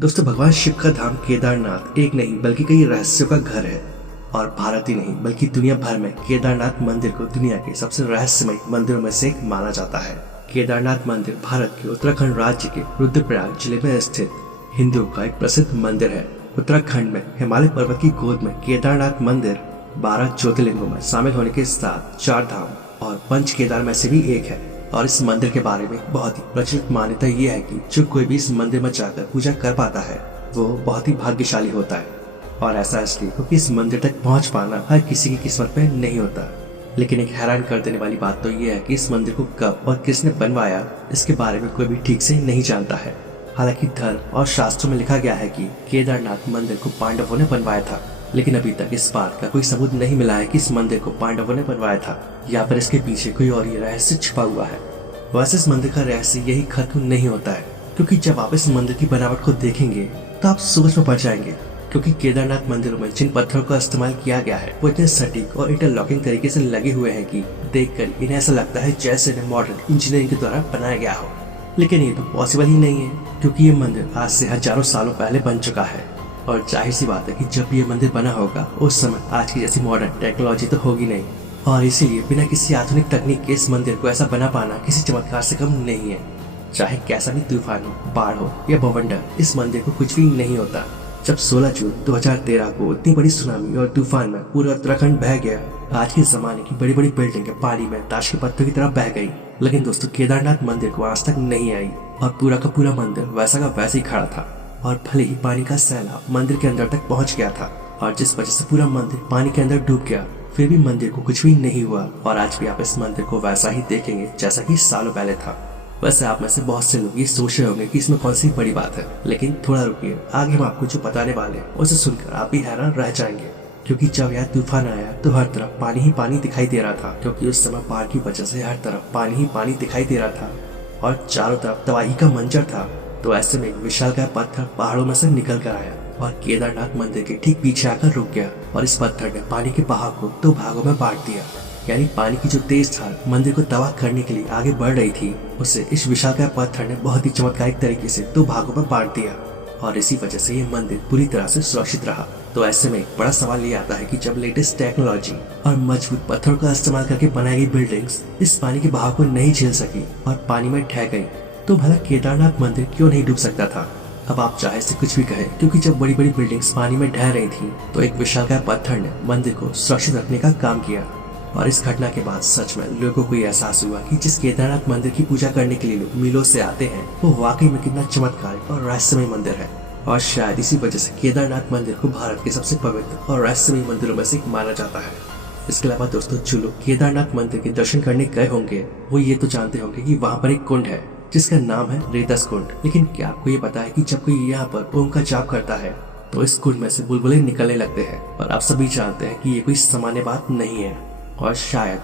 दोस्तों, भगवान शिव का धाम केदारनाथ एक नहीं बल्कि कई रहस्यों का घर है। और भारत ही नहीं बल्कि दुनिया भर में केदारनाथ मंदिर को दुनिया के सबसे रहस्यमय मंदिरों में से एक माना जाता है। केदारनाथ मंदिर भारत के उत्तराखंड राज्य के रुद्रप्रयाग जिले में स्थित हिंदुओं का एक प्रसिद्ध मंदिर है। उत्तराखंड में हिमालय पर्वत की गोद में केदारनाथ मंदिर 12 ज्योतिर्लिंगों में शामिल होने के साथ 4 धाम और 5 केदार में से भी एक है। और इस मंदिर के बारे में बहुत ही प्रचलित मान्यता ये है कि जो कोई भी इस मंदिर में जाकर पूजा कर पाता है वो बहुत ही भाग्यशाली होता है। और ऐसा इसलिए क्योंकि इस मंदिर तक पहुंच पाना हर किसी की किस्मत में नहीं होता। लेकिन एक हैरान कर देने वाली बात तो ये है कि इस मंदिर को कब और किसने बनवाया इसके बारे में कोई भी ठीक से नहीं जानता है। हालांकि धर्म और शास्त्रों में लिखा गया है कि केदारनाथ मंदिर को पांडवों ने बनवाया था, लेकिन अभी तक इस बात का कोई सबूत नहीं मिला है कि इस मंदिर को पांडवों ने बनवाया था या फिर इसके पीछे कोई और ही रहस्य छिपा हुआ है। वैसे इस मंदिर का रहस्य यही खत्म नहीं होता है, क्योंकि जब आप इस मंदिर की बनावट को देखेंगे तो आप सोच में पड़ जाएंगे। क्योंकि केदारनाथ मंदिरों में जिन पत्थरों का इस्तेमाल किया गया है वो इतने सटीक और इंटरलॉकिंग तरीके से लगे हुए हैं कि देखकर इन्हें ऐसा लगता है जैसे इन्हें मॉडर्न इंजीनियरिंग के द्वारा बनाया गया हो। लेकिन ये तो पॉसिबल ही नहीं है, क्योंकि ये मंदिर आज से हजारों सालों पहले बन चुका है। और जाहिर सी बात है कि जब ये मंदिर बना होगा उस समय आज की जैसी मॉडर्न टेक्नोलॉजी तो होगी नहीं। और इसीलिए बिना किसी आधुनिक तकनीक के इस मंदिर को ऐसा बना पाना किसी चमत्कार से कम नहीं है। चाहे कैसा भी तूफान हो, बाढ़ हो या बवंडर, इस मंदिर को कुछ भी नहीं होता। जब 16 जून 2013 को इतनी बड़ी सुनामी और तूफान में पूरा उत्तराखंड बह गया, आज के जमाने की बड़ी बड़ी बिल्डिंगें पानी में ताश के पत्तों की तरह बह गई। लेकिन दोस्तों, केदारनाथ मंदिर को आज तक नहीं आई और पूरा का पूरा मंदिर वैसा का वैसे ही खड़ा था। और भले ही पानी का सैलाब मंदिर के अंदर तक पहुंच गया था और जिस वजह से पूरा मंदिर पानी के अंदर डूब गया, फिर भी मंदिर को कुछ भी नहीं हुआ। और आज भी आप इस मंदिर को वैसा ही देखेंगे जैसा कि सालों पहले था। वैसे आप में से बहुत से लोग ये सोच रहे होंगे कि इसमें कौन सी बड़ी बात है, लेकिन थोड़ा रुकिए, आगे हम आपको जो बताने वाले हैं उसे सुनकर आप भी हैरान रह जाएंगे। क्योंकि जब यह तूफान आया तो हर तरफ पानी ही पानी दिखाई दे रहा था, क्योंकि उस समय बाढ़ की वजह से हर तरफ पानी ही पानी दिखाई दे रहा था और चारों तरफ तबाही का मंजर था। तो ऐसे में एक विशालकाय पत्थर पहाड़ों में से निकल कर आया और केदारनाथ मंदिर के ठीक पीछे आकर रुक गया। और इस पत्थर ने पानी के बहाव को 2 भागों में बांट दिया। यानी पानी की जो तेज धार मंदिर को तबाह करने के लिए आगे बढ़ रही थी, उसे इस विशालकाय पत्थर ने बहुत ही चमत्कारिक तरीके से 2 भागों में बांट दिया। और इसी वजह से ये मंदिर पूरी तरह से सुरक्षित रहा। तो ऐसे में एक बड़ा सवाल ये आता है कि जब लेटेस्ट टेक्नोलॉजी और मजबूत पत्थरों का इस्तेमाल करके बनाई गई बिल्डिंग्स इस पानी के बहाव को नहीं झेल सकी और पानी में ढह गई, तो भला केदारनाथ मंदिर क्यों नहीं डूब सकता था? अब आप चाहे से कुछ भी कहें, क्योंकि जब बड़ी बड़ी बिल्डिंग्स पानी में ढह रही थी तो एक विशालकाय पत्थर ने मंदिर को सुरक्षित रखने का काम किया। और इस घटना के बाद सच में लोगों को एहसास हुआ कि जिस केदारनाथ मंदिर की पूजा करने के लिए लोग मीलों से आते हैं वो वाकई में कितना चमत्कारिक और रहस्यमय मंदिर है। और शायद इसी वजह से केदारनाथ मंदिर को भारत के सबसे पवित्र और रहस्यमय मंदिरों में से एक माना जाता है। इसके अलावा दोस्तों, जो लोग केदारनाथ मंदिर के दर्शन करने गए होंगे वो ये तो जानते होंगे कि वहाँ पर एक कुंड है जिसका नाम है रेतस कुंड। लेकिन क्या आपको ये पता है कि जब कोई यहाँ पर ओम का जाप करता है तो इस कुंड में से बुलबुले निकलने लगते हैं? और आप सभी जानते हैं कि ये कोई सामान्य बात नहीं है। और शायद